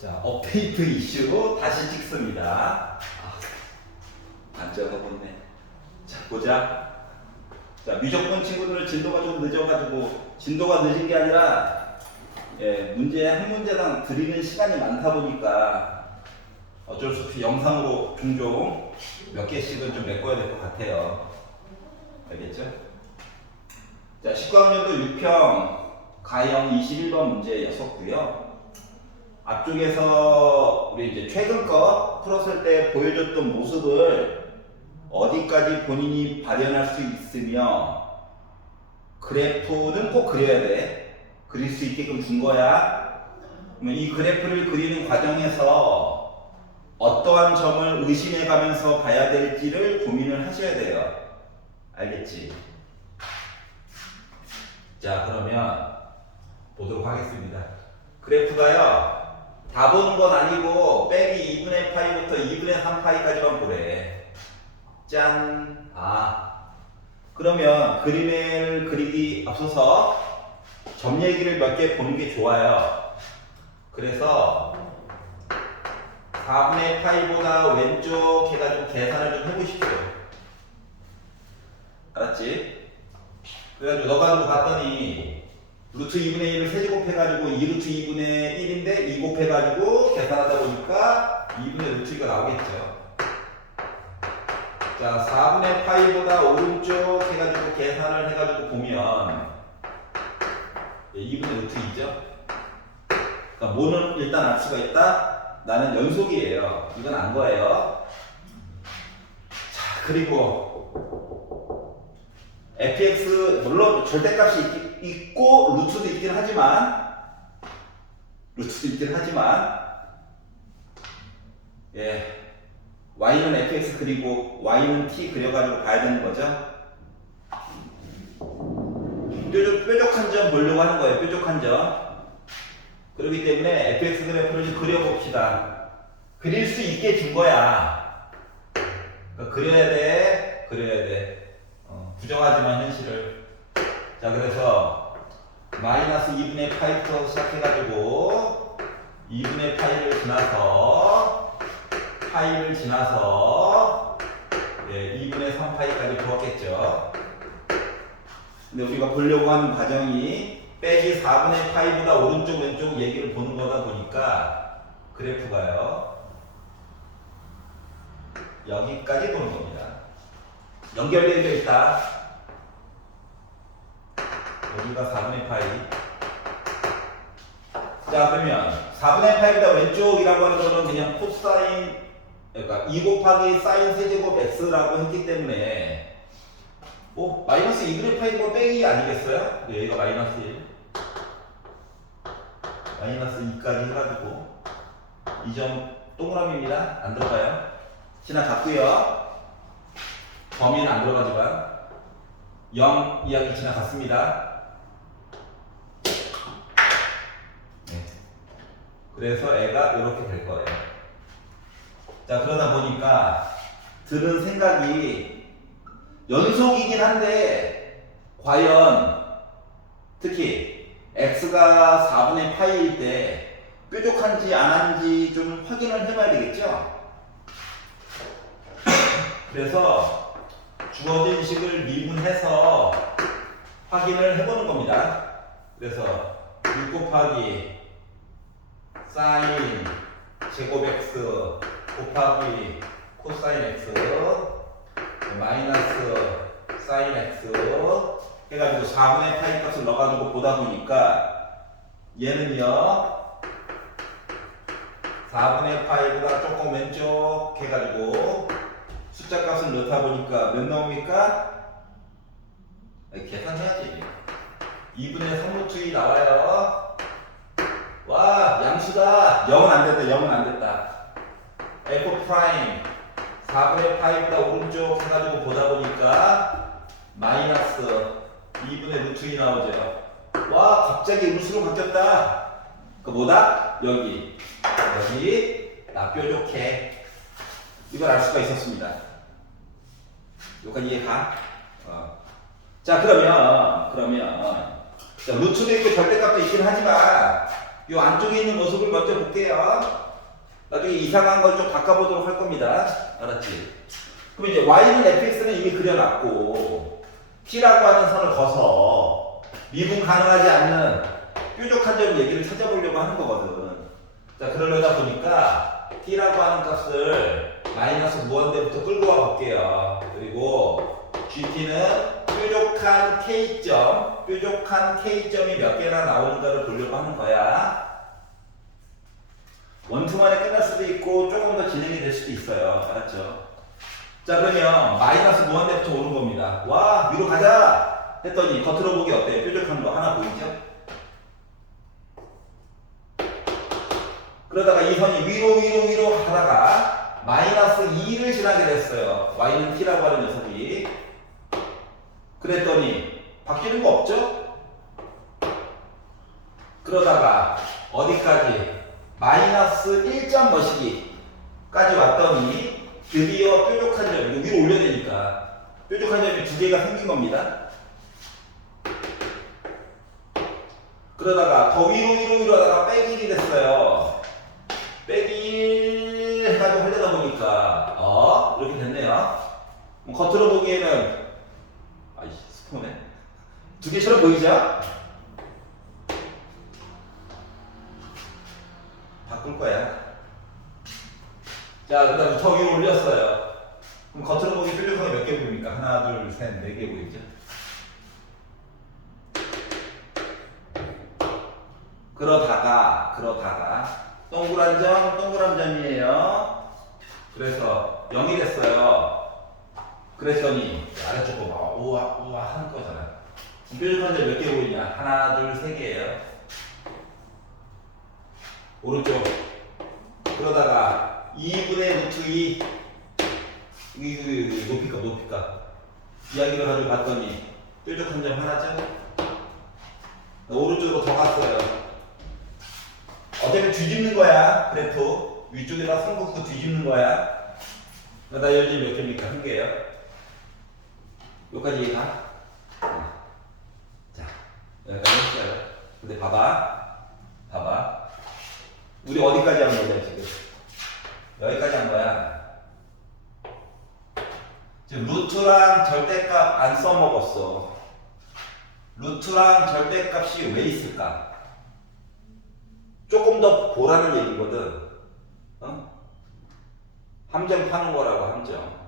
자, 업데이트 이슈 다시 찍습니다. 반짝어 보네. 자, 보자. 자, 미적분 친구들 진도가 좀 늦어가지고, 진도가 늦은 게 아니라, 문제, 한 문제당 드리는 시간이 많다 보니까 어쩔 수 없이 영상으로 종종 몇 개씩은 좀 메꿔야 될 것 같아요. 알겠죠? 자, 19학년도 6평 가형 21번 문제였었고요. 앞쪽에서 우리 이제 최근 거 풀었을 때 보여줬던 모습을 어디까지 본인이 발현할 수 있으며 그래프는 꼭 그려야 돼. 그릴 수 있게끔 준 거야. 그러면 이 그래프를 그리는 과정에서 어떠한 점을 의심해 가면서 봐야 될지를 고민을 하셔야 돼요. 알겠지? 자, 그러면 보도록 하겠습니다. 그래프가요, 다 보는 건 아니고 빼기 2분의 파이부터 2분의 3 파이까지만 보래. 짠. 그러면 그림을 그리기 앞서서 점 얘기를 몇 개 보는 게 좋아요. 그래서 4분의 파이보다 왼쪽 해가지고 계산을 좀 해보십시오. 알았지? 그래가지고 너가 그거 봤더니 루트 2분의 1을 세제곱해가지고 2루트 2분의 1인데 2 곱해가지고 계산하다 보니까 2분의 루트 2가 나오겠죠. 자, 4분의 파이보다 오른쪽 해가지고 계산을 해가지고 보면 2분의 루트 2죠. 그러니까 뭐는 일단 알 수가 있다? 나는 연속이에요. 이건 안 거예요. 자, 그리고 fx 물론 절대값이 있고 루트도 있긴 하지만 y는 fx 그리고 y는 t 그려가지고 봐야 되는 거죠. 뾰족한 점 보려고 하는 거예요. 뾰족한 점. 그렇기 때문에 fx 그래프를 좀 그려봅시다. 그릴 수 있게 준 거야. 그러니까 그려야 돼. 부정하지만 현실을. 자, 그래서 마이너스 2분의 파이부터 시작해가지고 2분의 파이를 지나서 2분의 3 파이까지 부었겠죠. 근데 우리가 보려고 하는 과정이 빼기 4분의 파이보다 오른쪽 왼쪽 얘기를 보는 거다 보니까 그래프가요 여기까지 보는 겁니다. 연결되어 있다. 여기가 4분의 파이. 자, 그러면 4분의 파이보다 왼쪽이라고 하는 거는 그냥 코사인, 그러니까 2 곱하기 사인 세제곱 x라고 했기 때문에 마이너스 2분의 파이고 빼기 아니겠어요? 여기가 마이너스 1. 마이너스 2까지 해가지고 이 점 동그라미입니다. 안 들어가요. 지나갔고요. 범위는 안 들어가지만 0 이하기 지나갔습니다. 그래서 애가 이렇게 될 거예요. 자, 그러다 보니까 드는 생각이 연속이긴 한데 과연 특히 x가 4분의 파이일 때 뾰족한지 안 한지 좀 확인을 해봐야 되겠죠? 그래서 주어진 식을 미분해서 확인을 해보는 겁니다. 그래서 6 곱하기 사인 제곱 x 곱하기 코사인 x 마이너스 사인 x 해가지고 4분의 파이 값을 넣어가지고 보다 보니까 얘는요 4분의 파이보다 조금 왼쪽 해가지고 숫자 값을 넣다 보니까 몇 나옵니까? 계산해야지. 2분의 3루트 2 나와요. 와, 양수다. 0은 안 됐다. f 프라임 4분의 파이보다 오른쪽 해가지고 보다 보니까 마이너스 2분의 루트 2 나오죠. 와, 갑자기 음수로 바뀌었다. 그 뭐다? 여기 뾰족해. 이걸 알 수가 있었습니다. 여기까지 이해가? 자, 그러면 자, 루트도 있고 절대값도 있긴 하지만 이 안쪽에 있는 모습을 먼저 볼게요. 나중에 이상한 걸 좀 바꿔보도록 할 겁니다. 알았지? 그럼 이제 y는 fx는 이미 그려놨고 t라고 하는 선을 거서 미분 가능하지 않는 뾰족한 점 얘기를 찾아보려고 하는 거거든. 자, 그러려다 보니까 t라고 하는 값을 마이너스 무한대부터 끌고 와 볼게요. 그리고 gt는 뾰족한 k점이 몇 개나 나오는가를 보려고 하는 거야. 원투만에 끝날 수도 있고 조금 더 진행이 될 수도 있어요. 알았죠? 자, 그러면 마이너스 무한대부터 오는 겁니다. 와, 위로 가자 했더니 겉으로 보기 어때요? 뾰족한 거 하나 보이죠? 그러다가 이 선이 위로 가다가 마이너스 2를 지나게 됐어요. y는 t라고 하는 녀석이. 그랬더니 바뀌는 거 없죠? 그러다가 어디까지? 마이너스 1점 머시기까지 왔더니 드디어 뾰족한 점, 이거 위로 올려야 되니까 뾰족한 점이 두 개가 생긴 겁니다. 그러다가 더 위로 하다가 빼기 1이 됐어요. 빼기 1 해가지고 하려다 보니까 이렇게 됐네요. 겉으로 보기에는 아이씨 스포네. 두 개처럼 보이죠? 바꿀 거야. 자, 그 다음에 더 위로 올렸어요. 그럼 겉으로 보기 뾰족하게 몇 개 보입니까? 하나, 둘, 셋, 네 개 보이죠? 그러다가 동그란 점이에요. 그래서 0이 됐어요. 그랬더니 아래쪽 보고 우와 하는 거잖아. 뾰족한 점 몇 개 보이냐? 하나, 둘, 세 개예요. 오른쪽. 그러다가 2분의 루트 2 높이값 이야기를 가지고 봤더니 뾰족한 점 하나죠? 오른쪽으로 더 갔어요. 어차피 뒤집는 거야. 그래프 위쪽에다 선긋고 뒤집는 거야. 나 여기 몇 개입니까? 한 개예요. 여기까지 이해가? 자, 여기까지 했어요. 근데 봐봐. 우리 어디까지 한 거냐 지금? 여기까지 한 거야. 지금 루트랑 절대값 안 써먹었어. 루트랑 절대값이 왜 있을까? 조금 더 보라는 얘기거든. 함정 파는 거라고 함정.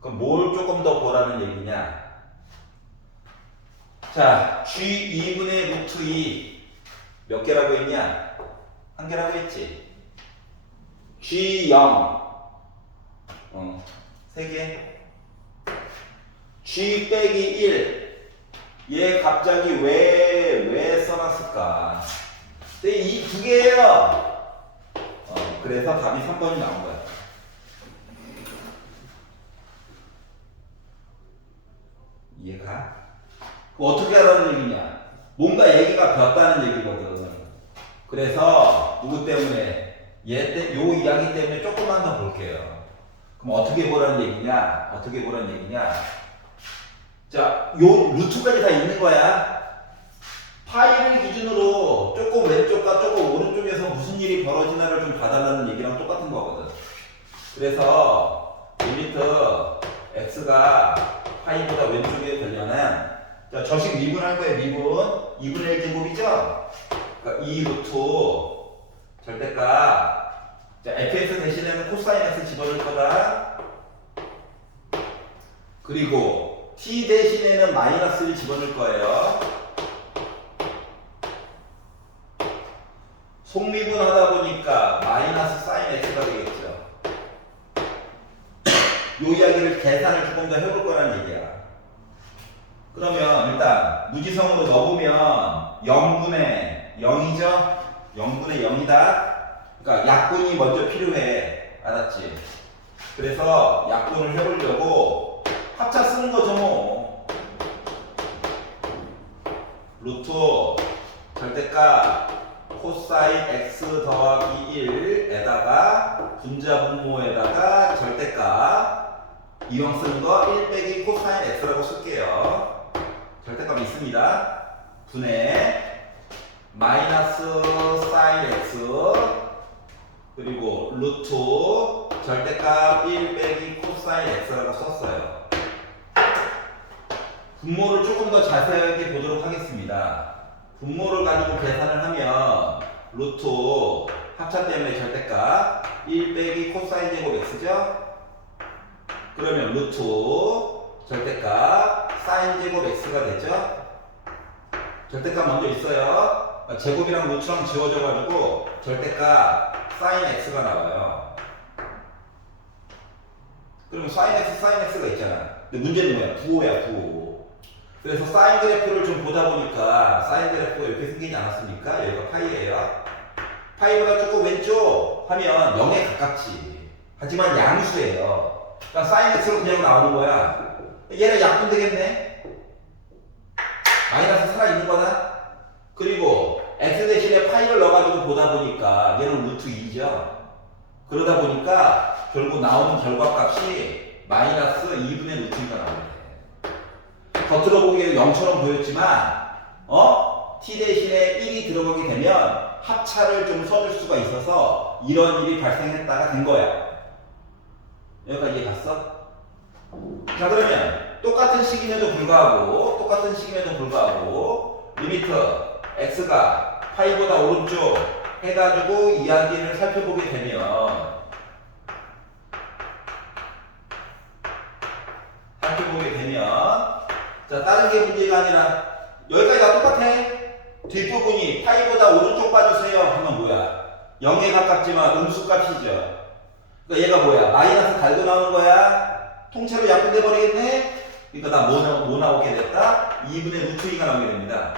그럼 뭘 조금 더 보라는 얘기냐? 자, g 2분의 루트 2 몇 개라고 했냐? 한 개라고 했지. G0 세 개. G 빼기 1 얘 갑자기 왜 써놨을까? 근데 이 두 개예요. 그래서 답이 3번이 나온 거야. 이해가? 어떻게 하라는 얘기냐? 뭔가 얘기가 볍다는 얘기거든. 그래서 누구 때문에? 요 이야기 때문에 조금만 더 볼게요. 그럼 어떻게 보라는 얘기냐? 자, 요 루트까지 다 있는 거야. 파이를 기준으로 조금 왼쪽과 조금 오른쪽에서 무슨 일이 벌어지나를 좀 봐달라는 얘기랑 똑같은 거거든. 그래서 리미트 x가 파이보다 왼쪽에 되려면 자, 저식 미분할 거예요. 미분 2분의 1제곱이죠? 그러니까 2 루트 절대값 자, fx 대신에는 코사인 x 집어넣을 거다. 그리고 t 대신에는 마이너스를 집어넣을 거예요. 속미분 하다 보니까 마이너스 사인 x가 되겠죠. 요 이야기를 계산을 조금 더 해볼 거란 얘기야. 그러면 일단 무지성으로 넣으면 0분의 0이죠? 0분의 0이다. 그러니까 약분이 먼저 필요해. 알았지? 그래서 약분을 해보려고 합차 쓰는 거죠 뭐. 루트 절대값 코사인 x 더하기 1에다가 분자분모에다가 절대값 이형 쓰는 거 1 빼기 코사인 x라고 쓸게요. 절대값이 있습니다. 분의 마이너스 사인 x 그리고 루트 절대값 1 빼기 코사인 x라고 썼어요. 분모를 조금 더 자세하게 보도록 하겠습니다. 분모를 가지고 계산을 하면 루트 합차 때문에 절대값 1 빼기 코사인 제곱 x죠? 그러면 루트 절대값 사인 제곱 x가 되죠? 절대값 먼저 있어요. 제곱이랑 루트랑 지워져가지고 절대값 사인 x가 나와요. 그럼 사인 x가 있잖아. 근데 문제는 뭐야? 부호야, 부호. 그래서 사인 그래프를 좀 보다 보니까 사인 그래프가 이렇게 생기지 않았습니까? 여기가 파이예요. 파이보다 조금 왼쪽 하면 0에 가깝지. 하지만 양수예요. 그러니까 사인 x로 그냥 나오는 거야. 얘는 약분 되겠네. 마이너스 살아있는 거다. 그리고 x 대신에 파이를 넣어가지고 보다 보니까 얘는 루트 2죠. 그러다 보니까 결국 나오는 결과값이 마이너스 2분의 루트 2가 나오네. 겉으로 보기에는 0처럼 보였지만 t 대신에 1이 들어가게 되면 합차를 좀 써줄 수가 있어서 이런 일이 발생했다가 된 거야. 여기까지 이해 갔어? 자, 그러면 똑같은 식임에도 불구하고 리미트 x가 파이보다 오른쪽 해가지고 이야기를 살펴보게 되면 자, 다른 게 문제가 아니라 여기까지 다 똑같아. 뒷부분이 파이보다 오른쪽 봐주세요 하면 뭐야? 0에 가깝지만 음수값이죠. 그러니까 얘가 뭐야? 마이너스 달고 나오는 거야. 통째로 약분돼 버리겠네. 그러니까 나 뭐 나오게 됐다? 2분의 루트 2가 나오게 됩니다.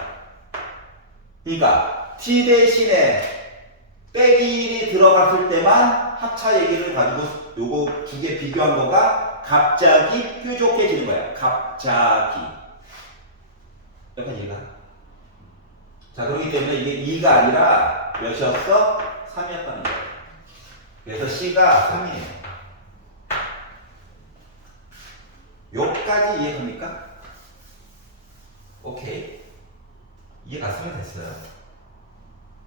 그러니까 t 대신에 빼기 1이 들어갔을 때만 합차 얘기를 가지고 요거 두 개 비교한 거가 갑자기 뾰족해지는 거야. 갑자기. 약간 이해가? 자, 그렇기 때문에 이게 2가 아니라 몇이었어? 3이었다는 거야. 그래서 C가 3이에요. 요까지 이해합니까? 오케이. 이해 갔으면 됐어요.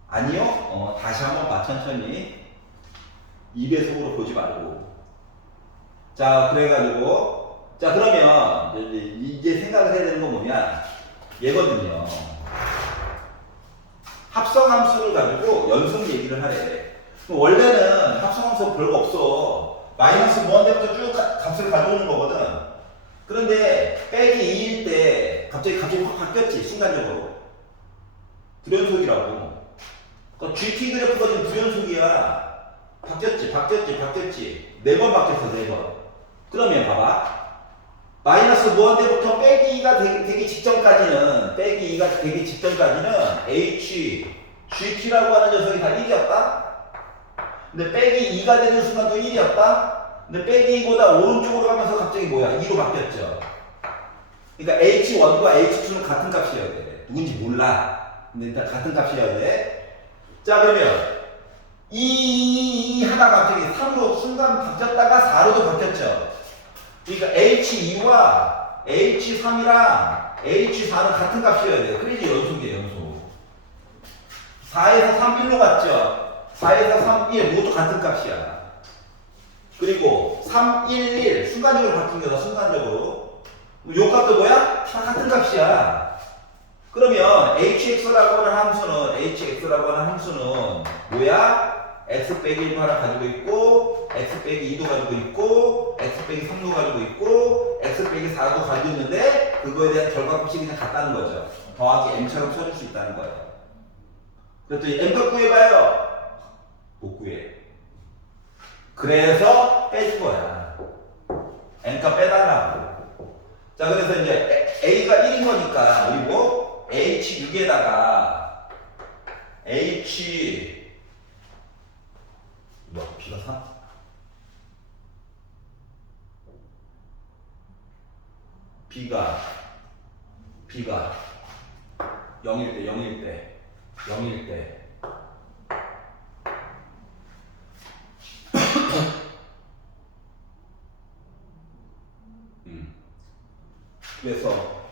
아니요? 다시 한번 봐, 천천히. 2배속으로 보지 말고. 자, 그래가지고. 자, 그러면 이제 생각을 해야 되는 건 뭐냐? 얘거든요. 합성함수를 가지고 연속 얘기를 하래. 원래는 합성함수 별거 없어. 마이너스 무한대부터 쭉 값을 가져오는 거거든. 그런데 빼기 2일 때 갑자기 확 바뀌었지, 순간적으로. 불연속이라고. 그러니까 GT 그래프가 지금 불연속이야. 바뀌었지. 4번 바뀌었어, 4번. 그러면 봐봐. 마이너스 무한대부터 빼기 2가 되기 직전까지는 GT라고 하는 녀석이 다 1이었다? 근데 빼기 2가 되는 순간도 1이었다? 근데 빼기 2보다 오른쪽으로 가면서 갑자기 뭐야? 2로 바뀌었죠. 그러니까 H1과 H2는 같은 값이어야 돼. 누군지 몰라. 근데 일단 같은 값이어야 돼. 자, 그러면 하다가 갑자기 3로 순간 바뀌었다가 4로도 바뀌었죠. 그러니까 H2와 H3이랑 H4는 같은 값이어야 돼요. 그래야지 연속이에요, 연속. 4에서 3, 1로 갔죠. 4에서 3, 1 모두 같은 값이야. 그리고 3, 1, 1 순간적으로 바뀐 거다, 순간적으로. 요 값도 뭐야? 다 같은 값이야. 그러면 hx라고 하는 함수는 뭐야? x 빼기 1도 하나 가지고 있고 x 빼기 2도 가지고 있고 x 빼기 3도 가지고 있고 x 빼기 4도 가지고 있는데 그거에 대한 결과값이 그냥 같다는 거죠. 더하기 m처럼 써줄 수 있다는 거예요. 그랬더니 m값 구해봐요. 못 구해. 그래서 빼준 거야. m값 빼달라고. 자, 그래서 이제 a가 1인 거니까 그리고 h6에다가 b가 3? b가 0일 때 그래서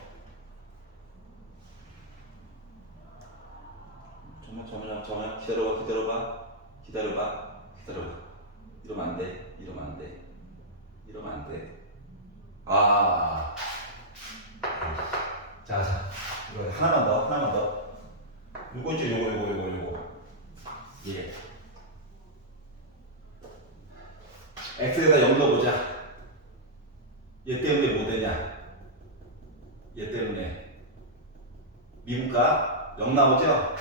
기다려봐. 이러면 안 돼. 이러면 안 돼. 이러면 안 돼. 아. 자. 이거 하나만 더. 요거 이제 요거. 예. x에다 0 넣어보자. 얘 때문에 뭐 되냐? 얘 때문에 미분가 0 나오죠?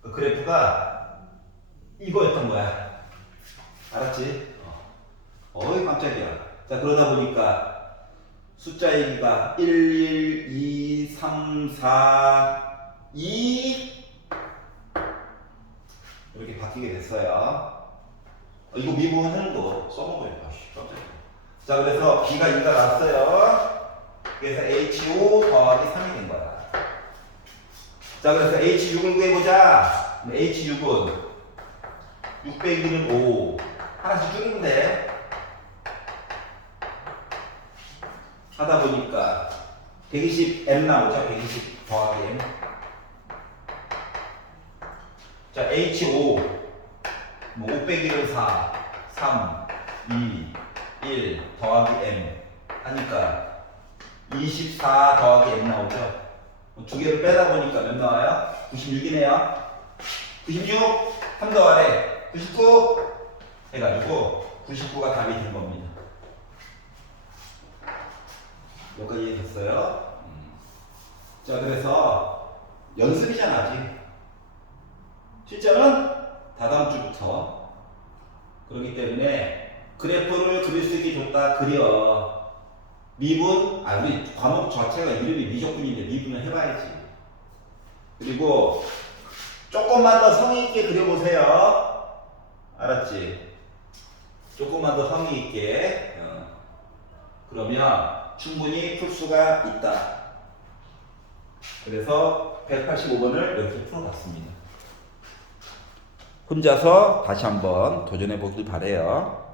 그 그래프가 이거였던 거야. 알았지? 어이 깜짝이야. 자 그러다 보니까 숫자 얘기가 1, 2, 3, 4, 2 이렇게 바뀌게 됐어요. 이거 미분하는 거 써먹어요. 아씨 깜짝이야. 자 그래서 B가 2가 나왔어요. 그래서 H5 더하기 3이 된 거야. 자 그래서 H6을 구해보자. H6은 6 빼기는 5 하나씩 줄이면 돼. 하다 보니까 120M 나오죠. 120 더하기 M. 자 H5 뭐 5 빼기는 4 3 2 1 더하기 M 하니까 24 더하기 M 나오죠. 두 개를 빼다 보니까 몇 나와요? 96이네요. 96 3 더하래 99 해가지고 99가 답이 된 겁니다. 여기까지 이해됐어요? 자 그래서 연습이잖아 아직. 실전은 다다음 주부터. 그렇기 때문에 그래프를 그릴 수 있게 줬다 그려. 미분, 우리 과목 자체가 이름이 미적분인데 미분을 해봐야지. 그리고 조금만 더 성의 있게 그려보세요. 알았지? 조금만 더 성의 있게. 그러면 충분히 풀 수가 있다. 그래서 185번을 이렇게 풀어봤습니다. 혼자서 다시 한번 도전해 보길 바래요.